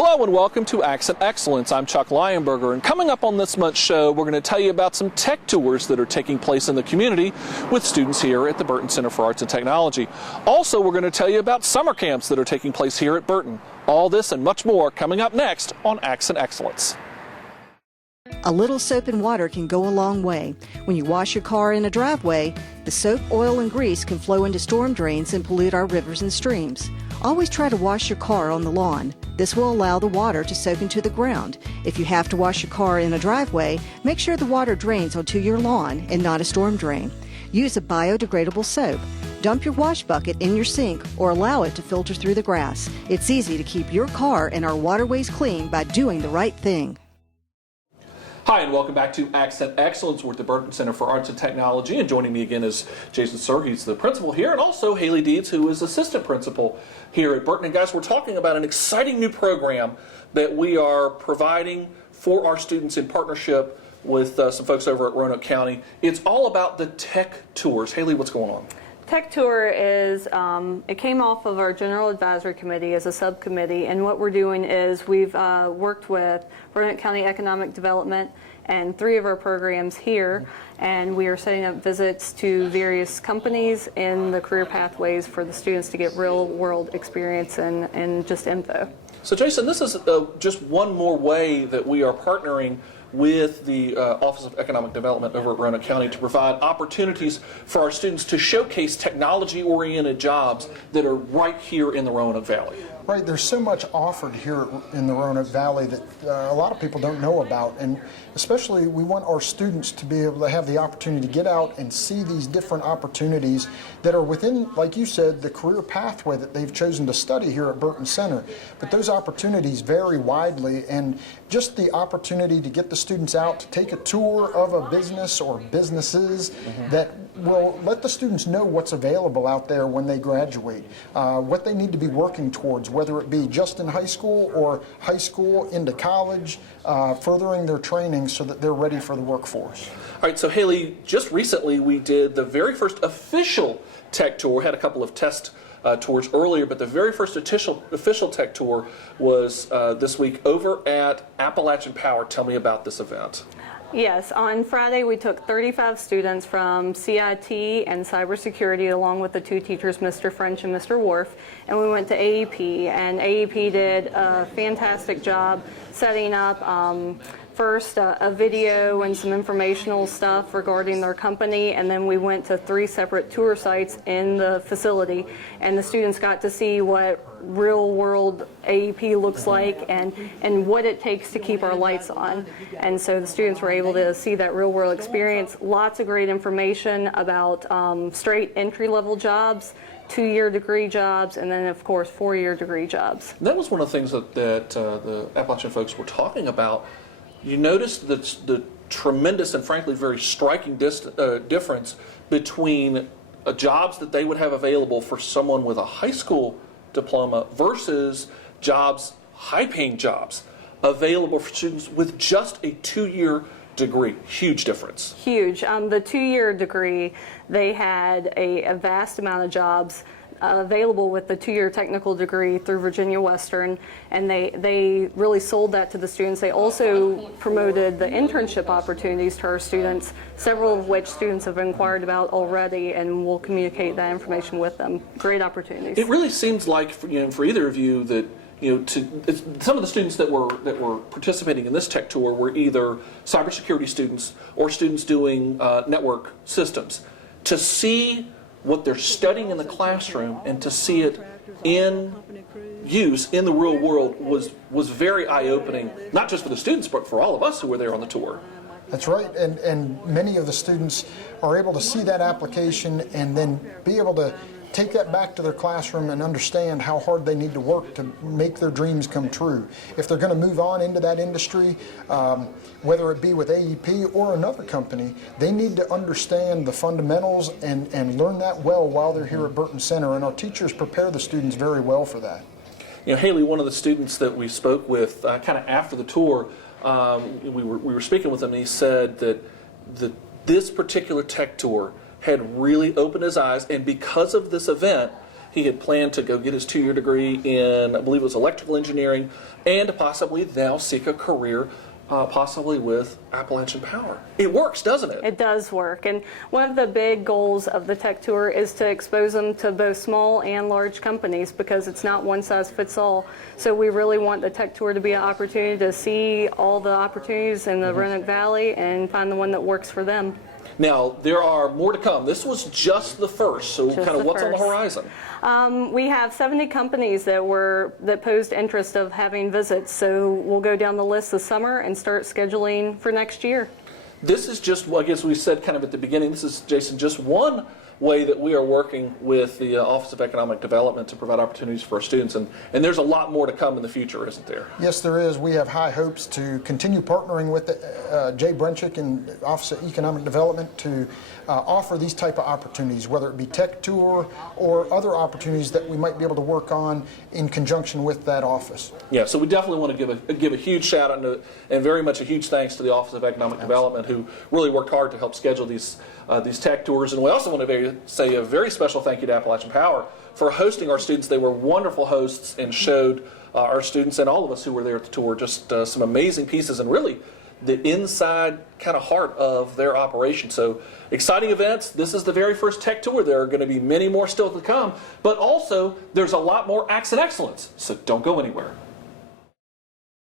Hello and welcome to Accent Excellence. I'm Chuck Lionberger, and coming up on this month's show, we're going to tell you about some tech tours that are taking place in the community with students here at the Burton Center for Arts and Technology. Also, we're going to tell you about summer camps that are taking place here at Burton. All this and much more coming up next on Accent Excellence. A little soap and water can go a long way. When you wash your car in a driveway, the soap, oil, and grease can flow into storm drains and pollute our rivers and streams. Always try to wash your car on the lawn. This will allow the water to soak into the ground. If you have to wash your car in a driveway, make sure the water drains onto your lawn and not a storm drain. Use a biodegradable soap. Dump your wash bucket in your sink or allow it to filter through the grass. It's easy to keep your car and our waterways clean by doing the right thing. Hi, and welcome back to Accent Excellence. We're at the Burton Center for Arts and Technology, and joining me again is Jason Sir, he's the principal here, and also Haley Deeds, who is assistant principal here at Burton. And guys, we're talking about an exciting new program that we are providing for our students in partnership with some folks over at Roanoke County. It's all about the tech tours. Haley, what's going on? Tech Tour is, it came off of our General Advisory Committee as a subcommittee, and what we're doing is we've worked with Roanoke County Economic Development and 3 of our programs here, and we are setting up visits to various companies in the career pathways for the students to get real-world experience and just info. So Jason, this is just one more way that we are partnering with the Office of Economic Development over at Roanoke County to provide opportunities for our students to showcase technology-oriented jobs that are right here in the Roanoke Valley. Right, there's so much offered here in the Roanoke Valley that a lot of people don't know about, and especially we want our students to be able to have the opportunity to get out and see these different opportunities that are within, like you said, the career pathway that they've chosen to study here at Burton Center. But those opportunities vary widely, and just the opportunity to get the students out to take a tour of a business or businesses that will let the students know what's available out there when they graduate, what they need to be working towards, whether it be just in high school or high school into college, furthering their training so that they're ready for the workforce. All right, so Haley, just recently we did the very first official tech tour. We had a couple of test tours earlier, but the very first official tech tour was this week over at Appalachian Power. Tell me about this event. Yes, on Friday we took 35 students from CIT and cybersecurity along with the 2 teachers, Mr. French and Mr. Worf, and we went to AEP, and AEP did a fantastic job setting up first a video and some informational stuff regarding their company, and then we went to 3 separate tour sites in the facility, and the students got to see what real world AEP looks like and what it takes to keep our lights on. And so the students were able to see that real world experience. Lots of great information about straight entry-level jobs, 2-year degree jobs, and then of course 4-year degree jobs. That was one of the things that the Appalachian folks were talking about. You noticed the tremendous and frankly very striking difference between jobs that they would have available for someone with a high school diploma versus jobs, high-paying jobs, available for students with just a 2-year degree. Huge difference. Huge. The 2-year degree, they had a vast amount of jobs available with the 2-year technical degree through Virginia Western, and they really sold that to the students. They also promoted the internship opportunities to our students, several of which students have inquired about already, and we'll communicate that information with them. Great opportunities. It really seems like for either of you that some of the students that were participating in this tech tour were either cybersecurity students or students doing network systems. To see what they're studying in the classroom and to see it in use in the real world was very eye-opening, not just for the students, but for all of us who were there on the tour. That's right, and many of the students are able to see that application and then be able to take that back to their classroom and understand how hard they need to work to make their dreams come true. If they're going to move on into that industry, whether it be with AEP or another company, they need to understand the fundamentals and learn that well while they're here at Burton Center, and our teachers prepare the students very well for that. Haley, one of the students that we spoke with kind of after the tour, we were speaking with him, and he said that this particular tech tour had really opened his eyes, and because of this event, he had planned to go get his 2-year degree in, I believe it was electrical engineering, and to possibly now seek a career possibly with Appalachian Power. It works, doesn't it? It does work. And one of the big goals of the tech tour is to expose them to both small and large companies, because it's not one size fits all. So we really want the tech tour to be an opportunity to see all the opportunities in the Roanoke Valley and find the one that works for them. Now, there are more to come. This was just the first, so Just kind of the what's on the first. horizon? We have 70 companies that posed interest of having visits, so we'll go down the list this summer and start scheduling for next year. This is just, well, I guess we said kind of at the beginning, this is, Jason, just one way that we are working with the Office of Economic Development to provide opportunities for our students, and there's a lot more to come in the future, isn't there? Yes, there is. We have high hopes to continue partnering with Jay Brunchick and the Office of Economic Development to offer these type of opportunities, whether it be tech tour or other opportunities that we might be able to work on in conjunction with that office. Yeah, so we definitely want to give a huge shout out and very much a huge thanks to the Office of Economic Development, who really worked hard to help schedule these tech tours. And we also want to say a very special thank you to Appalachian Power for hosting our students. They were wonderful hosts and showed our students and all of us who were there at the tour just some amazing pieces and really the inside kind of heart of their operation. So exciting events. This is the very first tech tour. There are going to be many more still to come, but also there's a lot more acts and excellence. So don't go anywhere.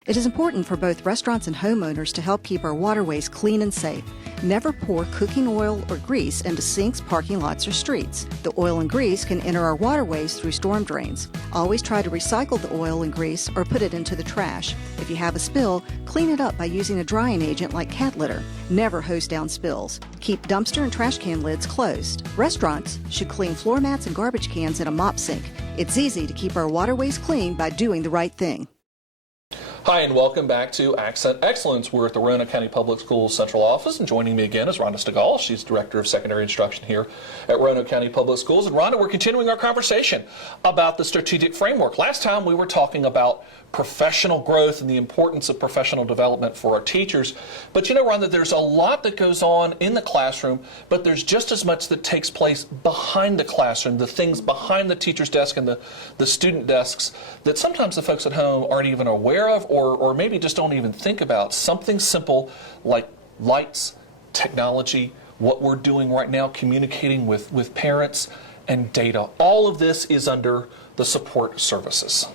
It is important for both restaurants and homeowners to help keep our waterways clean and safe. Never pour cooking oil or grease into sinks, parking lots, or streets. The oil and grease can enter our waterways through storm drains. Always try to recycle the oil and grease or put it into the trash. If you have a spill, clean it up by using a drying agent like cat litter. Never hose down spills. Keep dumpster and trash can lids closed. Restaurants should clean floor mats and garbage cans in a mop sink. It's easy to keep our waterways clean by doing the right thing. Hi, and welcome back to Accent Excellence. We're at the Roanoke County Public Schools Central Office, and joining me again is Rhonda Stegall. She's Director of Secondary Instruction here at Roanoke County Public Schools. And Rhonda, we're continuing our conversation about the strategic framework. Last time we were talking about professional growth and the importance of professional development for our teachers. But you know, Rhonda, there's a lot that goes on in the classroom, but there's just as much that takes place behind the classroom, the things behind the teacher's desk and the student desks that sometimes the folks at home aren't even aware of, or maybe just don't even think about. Something simple like lights, technology, what we're doing right now, communicating with parents, and data. All of this is under the support services.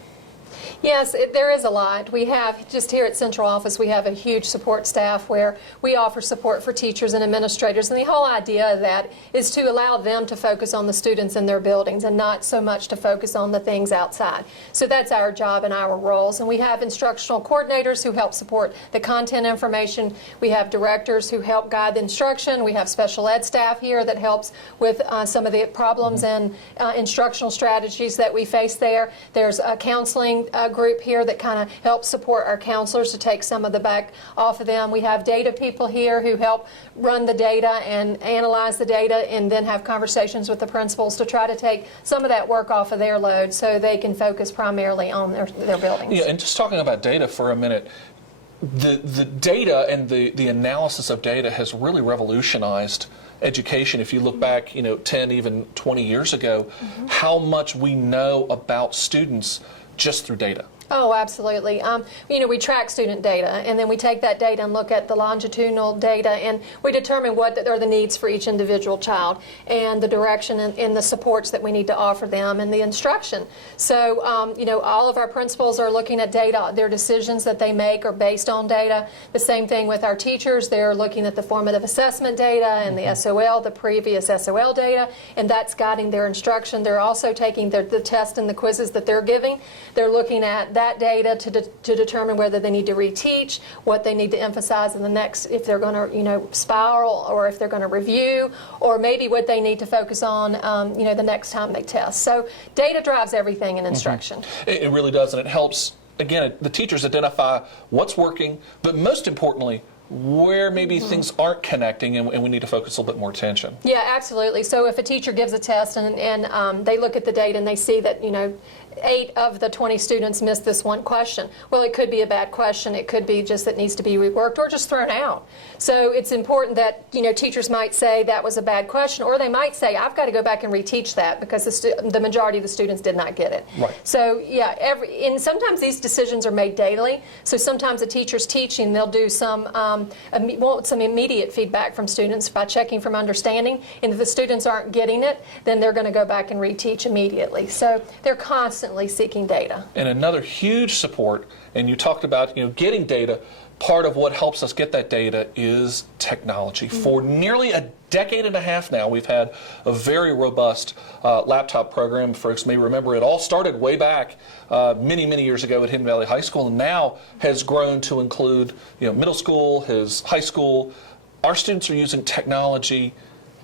Yes, there is a lot. We have, just here at Central Office, we have a huge support staff where we offer support for teachers and administrators. And the whole idea of that is to allow them to focus on the students in their buildings and not so much to focus on the things outside. So that's our job and our roles. And we have instructional coordinators who help support the content information. We have directors who help guide the instruction. We have special ed staff here that helps with some of the problems and instructional strategies that we face there. There's a counseling group here that kind of helps support our counselors to take some of the back off of them. We have data people here who help run the data and analyze the data and then have conversations with the principals to try to take some of that work off of their load so they can focus primarily on their buildings. Yeah, and just talking about data for a minute, the data and the analysis of data has really revolutionized education. If you look back, 10, even 20 years ago, how much we know about students just through data. Oh, absolutely. We track student data, and then we take that data and look at the longitudinal data, and we determine what are the needs for each individual child and the direction and the supports that we need to offer them and the instruction. So, all of our principals are looking at data. Their decisions that they make are based on data. The same thing with our teachers. They're looking at the formative assessment data and the SOL, the previous SOL data, and that's guiding their instruction. They're also taking the tests and the quizzes that they're giving. They're looking at that data to determine whether they need to reteach, what they need to emphasize in the next, if they're going to spiral or if they're going to review, or maybe what they need to focus on the next time they test. So data drives everything in instruction. It really does, and it helps, again, the teachers identify what's working, but most importantly, where maybe things aren't connecting and we need to focus a little bit more attention. Yeah, absolutely. So if a teacher gives a test and they look at the data and they see that, 8 of the 20 students missed this one question. Well, it could be a bad question. It could be just that needs to be reworked or just thrown out. So it's important that, teachers might say that was a bad question, or they might say, I've got to go back and reteach that because the majority of the students did not get it. Right. So yeah, and sometimes these decisions are made daily. So sometimes a teacher's teaching, they'll do some immediate feedback from students by checking from understanding. And if the students aren't getting it, then they're going to go back and reteach immediately. So they're constantly seeking data. And another huge support, and you talked about getting data. Part of what helps us get that data is technology. For nearly a decade and a half now, we've had a very robust laptop program. Folks may remember it all started way back many, many years ago at Hidden Valley High School, and now has grown to include middle school, high school. Our students are using technology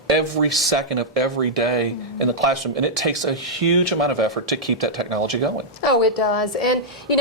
every second of every day in the classroom, and it takes a huge amount of effort to keep that technology going. Oh, it does. And you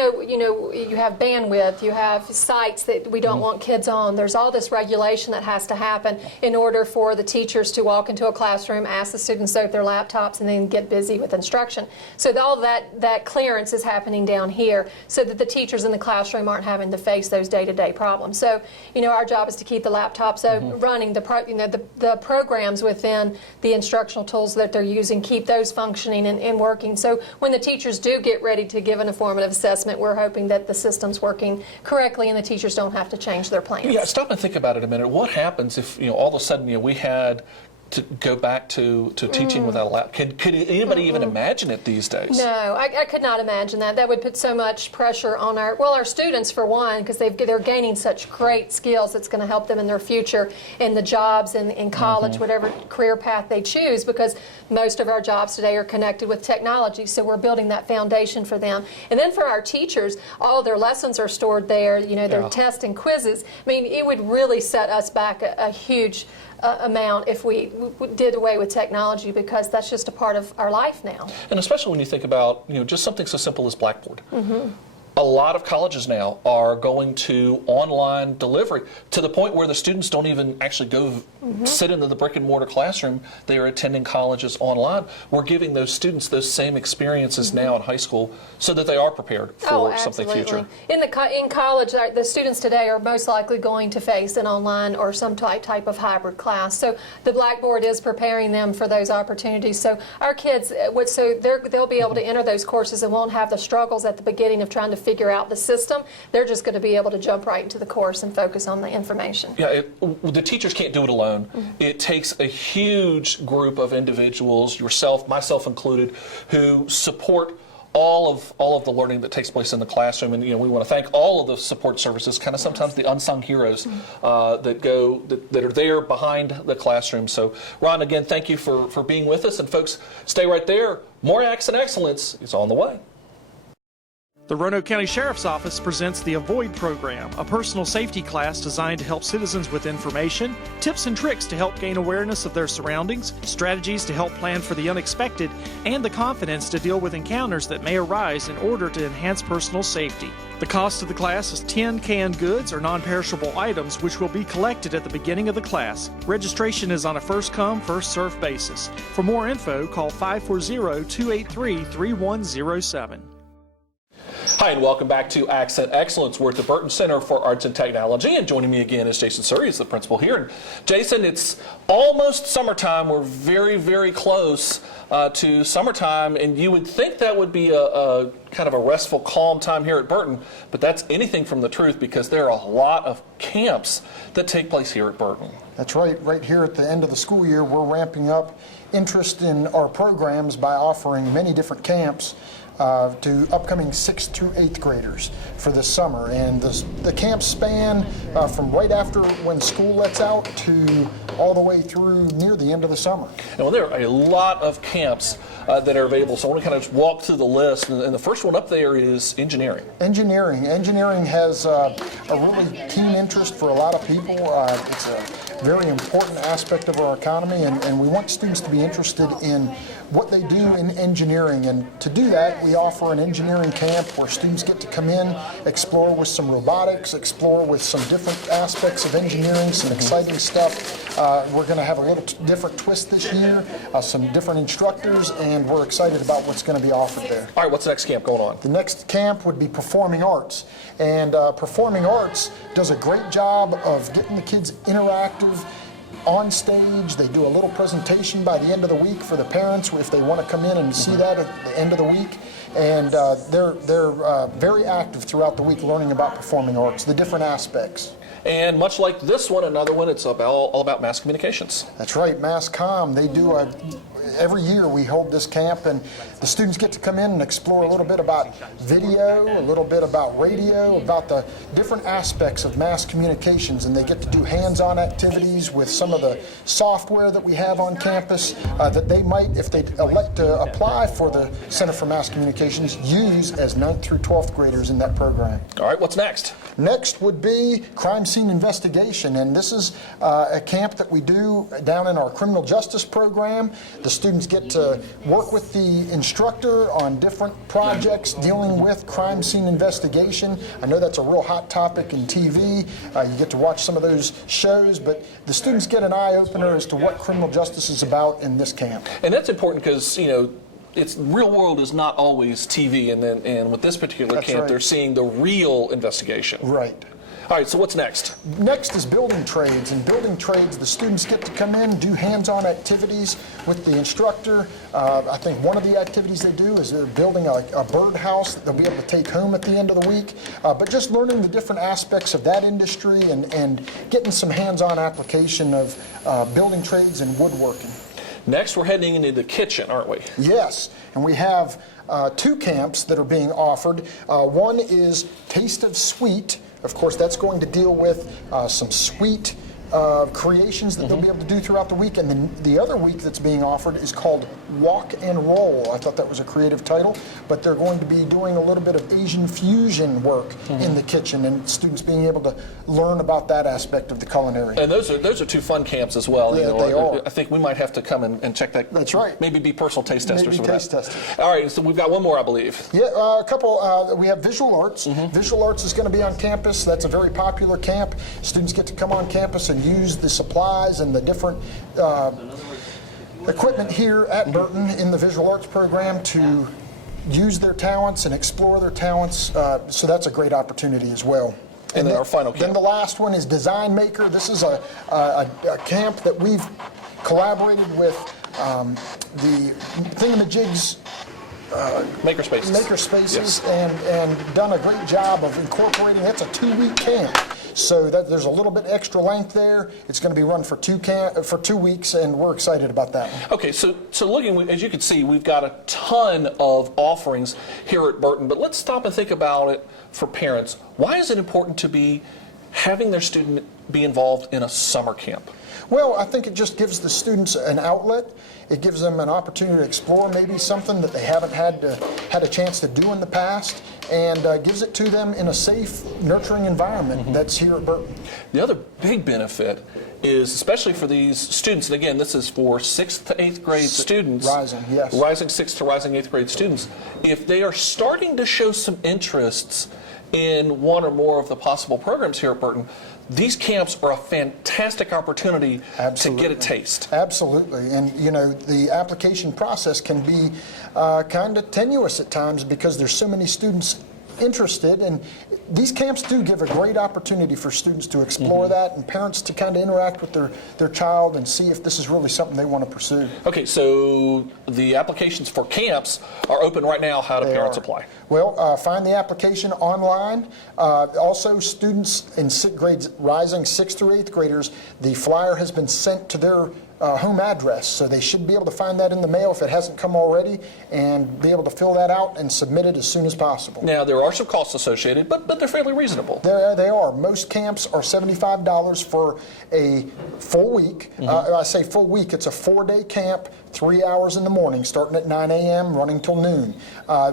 have bandwidth, you have sites that we don't want kids on. There's all this regulation that has to happen in order for the teachers to walk into a classroom, ask the students to open their laptops, and then get busy with instruction. So all that clearance is happening down here so that the teachers in the classroom aren't having to face those day-to-day problems. So our job is to keep the laptops running, the programs within the instructional tools that they're using, keep those functioning and working. So when the teachers do get ready to give an informative assessment, we're hoping that the system's working correctly and the teachers don't have to change their plans. Yeah, stop and think about it a minute. What happens if all of a sudden we had to go back to teaching without a lap? Could anybody even imagine it these days? No, I could not imagine that. That would put so much pressure on our students, for one, because they're gaining such great skills that's going to help them in their future in the jobs in college, whatever career path they choose, because most of our jobs today are connected with technology, so we're building that foundation for them. And then for our teachers, all their lessons are stored there, their tests and quizzes. I mean, it would really set us back a huge amount if we did away with technology, because that's just a part of our life now. And especially when you think about just something so simple as Blackboard. A lot of colleges now are going to online delivery to the point where the students don't even actually go sit into the brick and mortar classroom. They are attending colleges online. We're giving those students those same experiences now in high school so that they are prepared for something future. In college, the students today are most likely going to face an online or some type of hybrid class. So the Blackboard is preparing them for those opportunities. So our kids, they'll be able to enter those courses and won't have the struggles at the beginning of trying to figure out the system. They're just going to be able to jump right into the course and focus on the information. Yeah, the teachers can't do it alone. It takes a huge group of individuals, myself included, who support all of the learning that takes place in the classroom. And we want to thank all of the support services, kind of sometimes the unsung heroes that are there behind the classroom. So Ron, again, thank you for being with us, and folks, stay right there. More Accent Excellence is on the way. The Roanoke County Sheriff's Office presents the Avoid Program, a personal safety class designed to help citizens with information, tips and tricks to help gain awareness of their surroundings, strategies to help plan for the unexpected, and the confidence to deal with encounters that may arise in order to enhance personal safety. The cost of the class is 10 canned goods or non-perishable items, which will be collected at the beginning of the class. Registration is on a first-come, first-served basis. For more info, call 540-283-3107. Hi, and welcome back to Accent Excellence. We're at the Burton Center for Arts and Technology, and joining me again is Jason Surrey, is the principal here. And Jason, it's almost summertime. We're very, very close to summertime, and you would think that would be a kind of a restful, calm time here at Burton, but that's anything from the truth, because there are a lot of camps that take place here at Burton. That's right. Right here at the end of the school year, we're ramping up interest in our programs by offering many different camps to upcoming 6th through 8th graders for this summer. And the camps span from right after when school lets out to all the way through near the end of the summer. Well, there are a lot of camps that are available, so I want to kind of walk through the list. And the first one up there is engineering. Engineering has a really keen interest for a lot of people. It's a very important aspect of our economy, and we want students to be interested in what they do in engineering. And to do that, we offer an engineering camp where students get to come in, explore with some robotics, explore with some different aspects of engineering, some exciting stuff. We're going to have a little different twist this year, some different instructors, and we're excited about what's going to be offered there. All right, what's the next camp going on? The next camp would be Performing Arts. And Performing Arts does a great job of getting the kids interactive on stage. They do a little presentation by the end of the week for the parents if they want to come in and see that at the end of the week. And they're very active throughout the week learning about performing arts, the different aspects. And much like this one, another one, it's all about mass communications. That's right, Mass Comm. They do every year we hold this camp, and the students get to come in and explore a little bit about video, a little bit about radio, about the different aspects of mass communications, and they get to do hands-on activities with some of the software that we have on campus that they might, if they elect to apply for the Center for Mass Communications, use as 9th through 12th graders in that program. All right, what's next? Next would be crime scene investigation, and this is a camp that we do down in our criminal justice program. The students get to work with the instructor on different projects dealing with crime scene investigation. I know that's a real hot topic in TV. You get to watch some of those shows, but the students get an eye-opener as to what criminal justice is about in this camp. And that's important because, you know, it's real world is not always TV, and with this particular That's camp, right. they're seeing the real investigation. Right. All right, so what's next? Next is building trades. In building trades, the students get to come in, do hands-on activities with the instructor. I think one of the activities they do is they're building a birdhouse that they'll be able to take home at the end of the week. But just learning the different aspects of that industry and getting some hands-on application of building trades and woodworking. Next, we're heading into the kitchen, aren't we? Yes, and we have 2 camps that are being offered. One is Taste of Sweet. Of course, that's going to deal with some sweet creations that they'll be able to do throughout the week. And then the other week that's being offered is called Walk and Roll. I thought that was a creative title, but they're going to be doing a little bit of Asian fusion work in the kitchen, and students being able to learn about that aspect of the culinary. And those are 2 fun camps as well. Yeah, they are. I think we might have to come and check that. That's right. Maybe be personal taste testers Maybe for taste that. testers. All right, so we've got one more, I believe. Yeah, a couple. We have visual arts. Visual arts is going to be on campus. That's a very popular camp. Students get to come on campus and use the supplies and the different equipment here at Burton in the visual arts program to use their talents and explore their talents. So that's a great opportunity as well. And then our final camp. Then the last one is Design Maker. This is a camp that we've collaborated with the Thingamajigs Makerspaces. Yes. and done a great job of incorporating. That's a 2-week camp. So there's a little bit extra length there. It's going to be run for 2 weeks, and we're excited about that one. Okay, so looking, as you can see, we've got a ton of offerings here at Burton, but let's stop and think about it for parents. Why is it important to be having their student be involved in a summer camp? Well, I think it just gives the students an outlet. It gives them an opportunity to explore maybe something that they haven't had a chance to do in the past, and gives it to them in a safe, nurturing environment that's here at Burton. The other big benefit is, especially for these students, and again, this is for 6th to 8th grade students. Rising, yes. Rising 6th to rising 8th grade students. If they are starting to show some interests in one or more of the possible programs here at Burton, these camps are a fantastic opportunity to get a taste. Absolutely. And, you know, the application process can be kind of tenuous at times because there's so many students interested, and these camps do give a great opportunity for students to explore that, and parents to kind of interact with their child and see if this is really something they want to pursue. Okay, so the applications for camps are open right now. How do parents apply? Well, find the application online. Also, students in grades rising 6th through 8th graders, the flyer has been sent to their home address, so they should be able to find that in the mail if it hasn't come already, and be able to fill that out and submit it as soon as possible. Now, there are some costs associated, but they're fairly reasonable. They are. Most camps are $75 for a full week. I say full week, it's a 4-day camp, 3 hours in the morning, starting at 9 a.m., running till noon.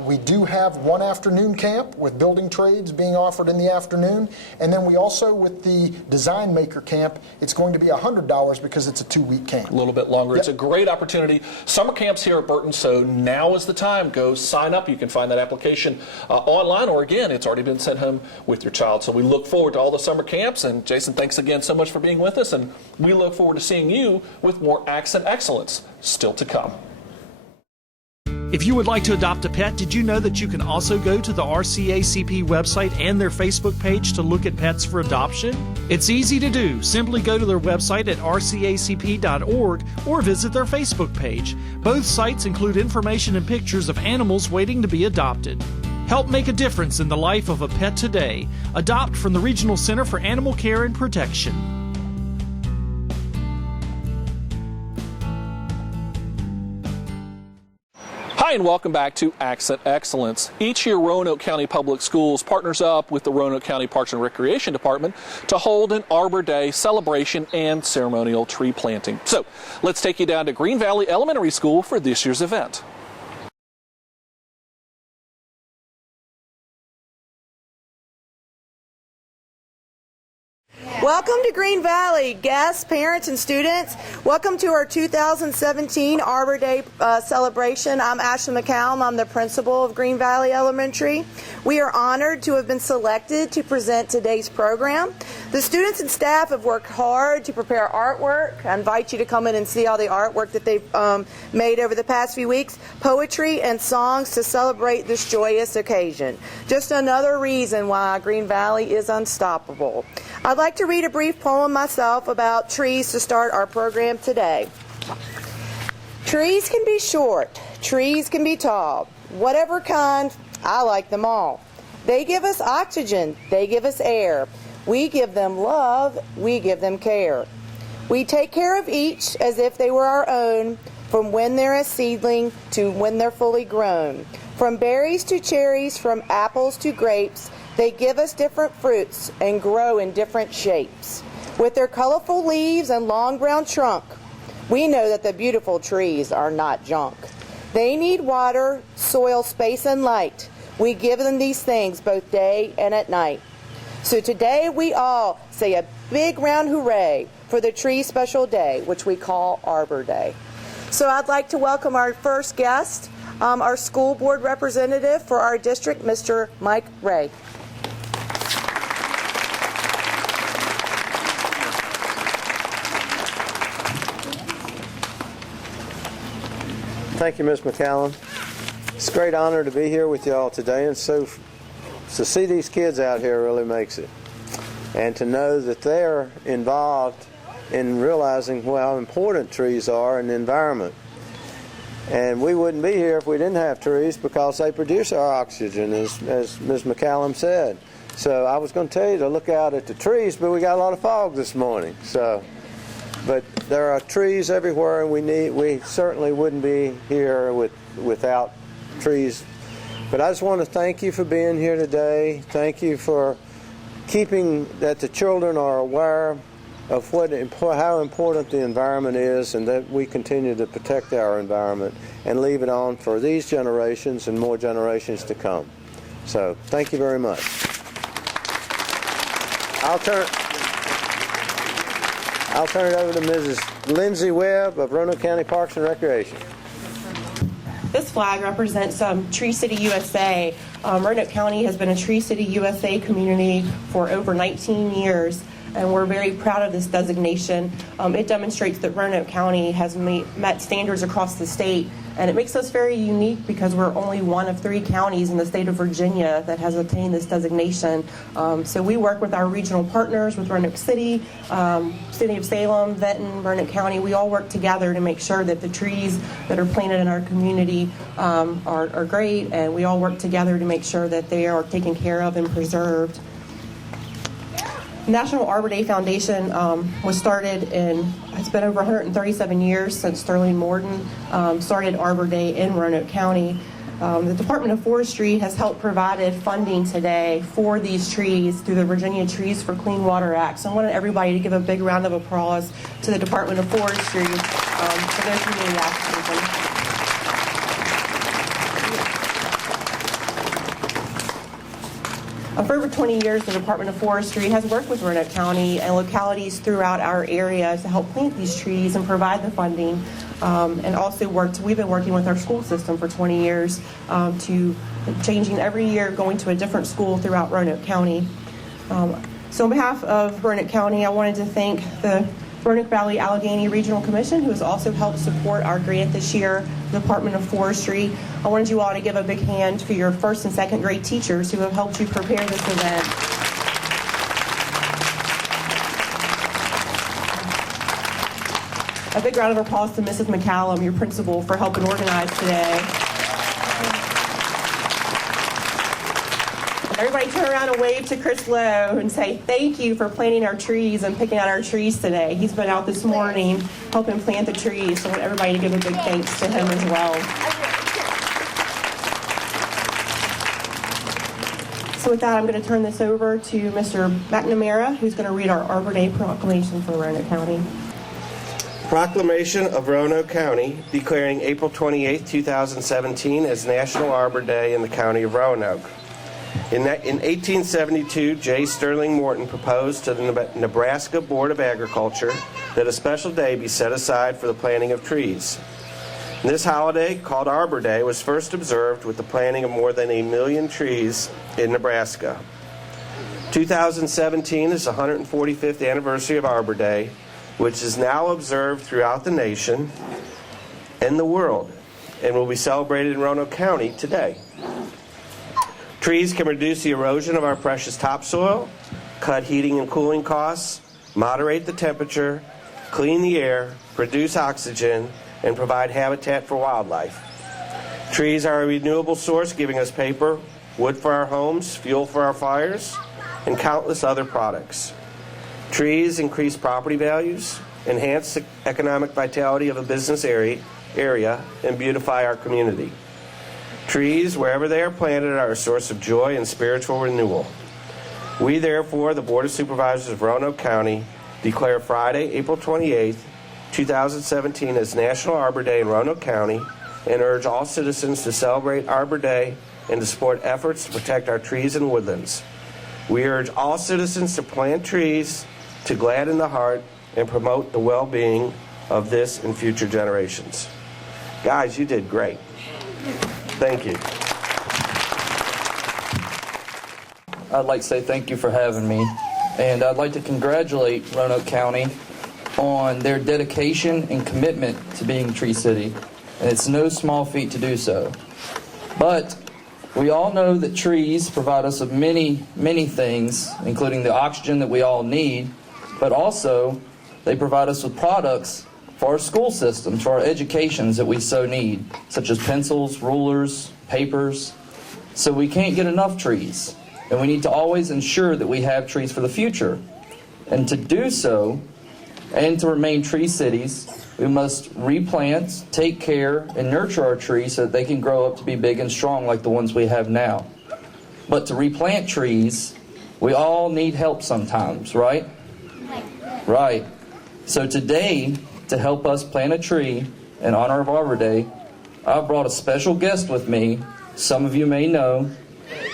We do have one afternoon camp with building trades being offered in the afternoon, and then we also, with the Design Maker camp, it's going to be $100 because it's a 2-week camp. camp. A little bit longer. It's a great opportunity. Summer camps here at Burton, so now is the time. Go sign up. You can find that application online, or again, it's already been sent home with your child. So we look forward to all the summer camps. And Jason, thanks again so much for being with us. And we look forward to seeing you with more Accent Excellence still to come. If you would like to adopt a pet, did you know that you can also go to the RCACP website and their Facebook page to look at pets for adoption? It's easy to do. Simply go to their website at rcacp.org or visit their Facebook page. Both sites include information and pictures of animals waiting to be adopted. Help make a difference in the life of a pet today. Adopt from the Regional Center for Animal Care and Protection. Hi, and welcome back to Accent Excellence. Each year, Roanoke County Public Schools partners up with the Roanoke County Parks and Recreation Department to hold an Arbor Day celebration and ceremonial tree planting. So, let's take you down to Green Valley Elementary School for this year's event. Welcome to Green Valley, guests, parents, and students. Welcome to our 2017 Arbor Day celebration. I'm Ashley McCallum. I'm the principal of Green Valley Elementary. We are honored to have been selected to present today's program. The students and staff have worked hard to prepare artwork. I invite you to come in and see all the artwork that they've made over the past few weeks, poetry and songs to celebrate this joyous occasion. Just another reason why Green Valley is unstoppable. I'd like to read a brief poem myself about trees to start our program today. Trees can be short, trees can be tall, whatever kind, I like them all. They give us oxygen, they give us air. We give them love, we give them care. We take care of each as if they were our own, from when they're a seedling to when they're fully grown. From berries to cherries, from apples to grapes, they give us different fruits and grow in different shapes. With their colorful leaves and long brown trunk, we know that the beautiful trees are not junk. They need water, soil, space, and light. We give them these things both day and at night. So today we all say a big round hooray for the tree special day, which we call Arbor Day. So I'd like to welcome our first guest, our school board representative for our district, Mr. Mike Ray. Thank you, Ms. McCallum. It's a great honor to be here with you all today, and so to see these kids out here really makes it. And to know that they're involved in realizing how important trees are in the environment. And we wouldn't be here if we didn't have trees, because they produce our oxygen, as Ms. McCallum said. So I was going to tell you to look out at the trees, but we got a lot of fog this morning. But there are trees everywhere, and we certainly wouldn't be here without trees. But I just want to thank you for being here today. Thank you for keeping that the children are aware of how important the environment is, and that we continue to protect our environment and leave it on for these generations and more generations to come. So thank you very much. I'll turn it over to Mrs. Lindsay Webb of Roanoke County Parks and Recreation. This flag represents Tree City USA. Roanoke County has been a Tree City USA community for over 19 years, and we're very proud of this designation. It demonstrates that Roanoke County has met standards across the state, and it makes us very unique because we're only one of 3 counties in the state of Virginia that has obtained this designation. So we work with our regional partners, with Roanoke City, City of Salem, Benton, Roanoke County. We all work together to make sure that the trees that are planted in our community are great, and we all work together to make sure that they are taken care of and preserved. National Arbor Day Foundation was started it's been over 137 years since Sterling Morton started Arbor Day in Roanoke County. The Department of Forestry has helped provide funding today for these trees through the Virginia Trees for Clean Water Act. So I wanted everybody to give a big round of applause to the Department of Forestry for their community activism. For over 20 years, the Department of Forestry has worked with Roanoke County and localities throughout our area to help plant these trees and provide the funding. And also we've been working with our school system for 20 years to changing every year, going to a different school throughout Roanoke County. So on behalf of Roanoke County, I wanted to thank the Roanoke Valley Allegheny Regional Commission, who has also helped support our grant this year, the Department of Forestry. I wanted you all to give a big hand for your first and second grade teachers who have helped you prepare this event. A big round of applause to Mrs. McCallum, your principal, for helping organize today. Everybody turn around and wave to Chris Lowe and say thank you for planting our trees and picking out our trees today. He's been out this morning helping plant the trees, so I want everybody to give a big thanks to him as well. So with that, I'm going to turn this over to Mr. McNamara, who's going to read our Arbor Day Proclamation for Roanoke County. Proclamation of Roanoke County declaring April 28, 2017 as National Arbor Day in the County of Roanoke. In 1872, J. Sterling Morton proposed to the Nebraska Board of Agriculture that a special day be set aside for the planting of trees. This holiday, called Arbor Day, was first observed with the planting of more than 1 million trees in Nebraska. 2017 is the 145th anniversary of Arbor Day, which is now observed throughout the nation and the world, and will be celebrated in Roanoke County today. Trees can reduce the erosion of our precious topsoil, cut heating and cooling costs, moderate the temperature, clean the air, produce oxygen, and provide habitat for wildlife. Trees are a renewable source, giving us paper, wood for our homes, fuel for our fires, and countless other products. Trees increase property values, enhance the economic vitality of a business area, and beautify our community. Trees, wherever they are planted, are a source of joy and spiritual renewal. We, therefore, the Board of Supervisors of Roanoke County, declare Friday, April 28, 2017 as National Arbor Day in Roanoke County, and urge all citizens to celebrate Arbor Day and to support efforts to protect our trees and woodlands. We urge all citizens to plant trees to gladden the heart and promote the well-being of this and future generations. Guys, you did great. Thank you. I'd like to say thank you for having me, and I'd like to congratulate Roanoke County on their dedication and commitment to being Tree City, and it's no small feat to do so. But we all know that trees provide us with many, many things, including the oxygen that we all need, but also they provide us with products for our school systems, for our educations that we so need, such as pencils, rulers, papers. So we can't get enough trees, and we need to always ensure that we have trees for the future. And to do so, and to remain tree cities, we must replant, take care, and nurture our trees so that they can grow up to be big and strong like the ones we have now. But to replant trees, we all need help sometimes, right? Right. So today, to help us plant a tree in honor of Arbor Day, I've brought a special guest with me. Some of you may know,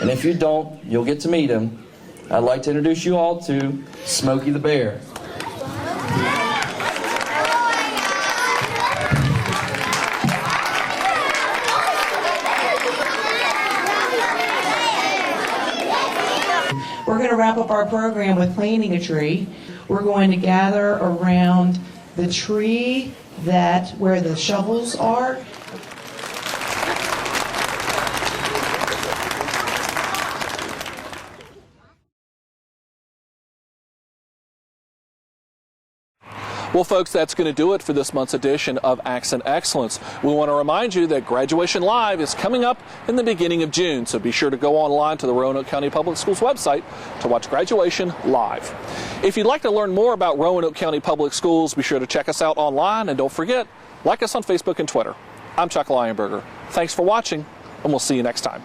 and if you don't, you'll get to meet him. I'd like to introduce you all to Smokey the Bear. We're going to wrap up our program with planting a tree. We're going to gather around the tree where the shovels are. Well, folks, that's going to do it for this month's edition of Accent Excellence. We want to remind you that Graduation Live is coming up in the beginning of June, so be sure to go online to the Roanoke County Public Schools website to watch Graduation Live. If you'd like to learn more about Roanoke County Public Schools, be sure to check us out online, and don't forget, like us on Facebook and Twitter. I'm Chuck Lionberger. Thanks for watching, and we'll see you next time.